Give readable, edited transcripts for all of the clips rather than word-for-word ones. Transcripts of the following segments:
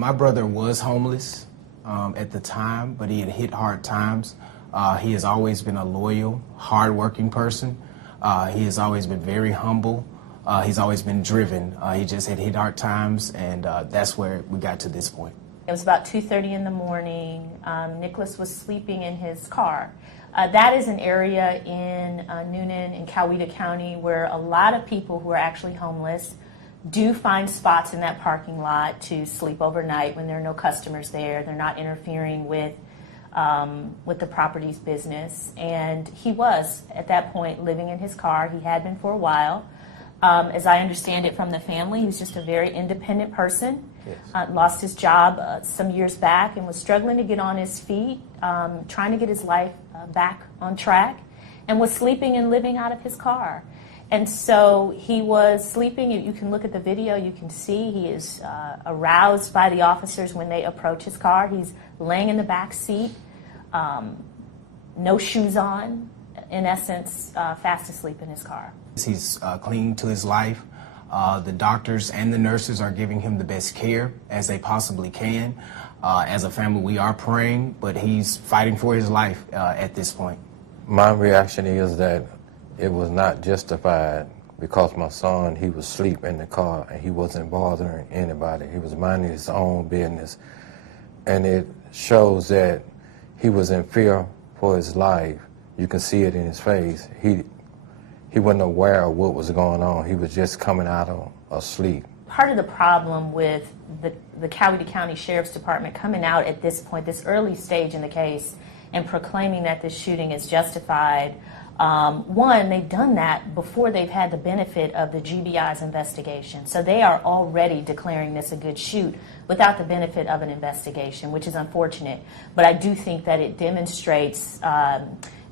My brother was homeless at the time, but he had hit hard times. He has always been a loyal, hardworking person. He has always been very humble. He's always been driven. He just had hit hard times, and that's where we got to this point. It was about 2:30 in the morning. Nicholas was sleeping in his car. That is an area in Newnan in Coweta County where a lot of people who are actually homeless do find spots in that parking lot to sleep overnight when there are no customers there. They're not interfering with the property's business. And he was, at that point, living in his car. He had been for a while. As I understand it from the family, he was just a very independent person. Yes. Lost his job some years back and was struggling to get on his feet, trying to get his life back on track, and was sleeping and living out of his car. And so he was sleeping. You can look at the video. You can see he is aroused by the officers when they approach his car. He's laying in the back seat, no shoes on, in essence, fast asleep in his car. He's clinging to his life. The doctors and the nurses are giving him the best care as they possibly can. As a family, we are praying, but he's fighting for his life at this point. My reaction is that it was not justified because my son, he was asleep in the car and he wasn't bothering anybody. He was minding his own business. And it shows that he was in fear for his life. You can see it in his face. He wasn't aware of what was going on. He was just coming out of sleep. Part of the problem with the Coweta County Sheriff's Department coming out at this point, this early stage in the case, and proclaiming that this shooting is justified, one, they've done that before they've had the benefit of the GBI's investigation. So they are already declaring this a good shoot without the benefit of an investigation, which is unfortunate. But I do think that it demonstrates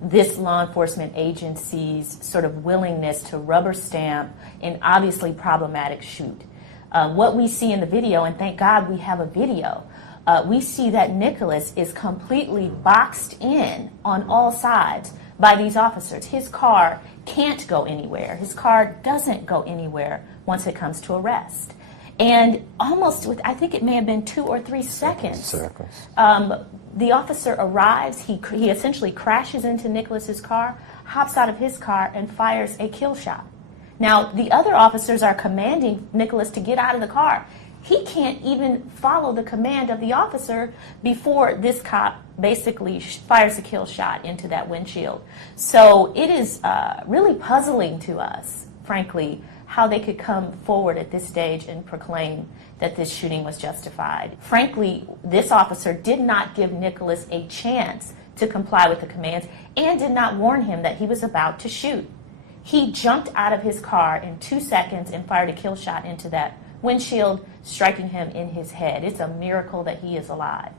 this law enforcement agency's sort of willingness to rubber stamp an obviously problematic shoot. What we see in the video, and thank God we have a video, we see that Nicholas is completely boxed in on all sides by these officers. His car can't go anywhere. His car doesn't go anywhere once it comes to arrest. And almost with, I think it may have been 2 or 3 seconds, the officer arrives, he essentially crashes into Nicholas's car, hops out of his car, and fires a kill shot. Now, the other officers are commanding Nicholas to get out of the car. He can't even follow the command of the officer before this cop basically fires a kill shot into that windshield. So it is really puzzling to us, frankly, how they could come forward at this stage and proclaim that this shooting was justified. Frankly, this officer did not give Nicholas a chance to comply with the commands and did not warn him that he was about to shoot. He jumped out of his car in 2 seconds and fired a kill shot into that windshield, striking him in his head. It's a miracle that he is alive.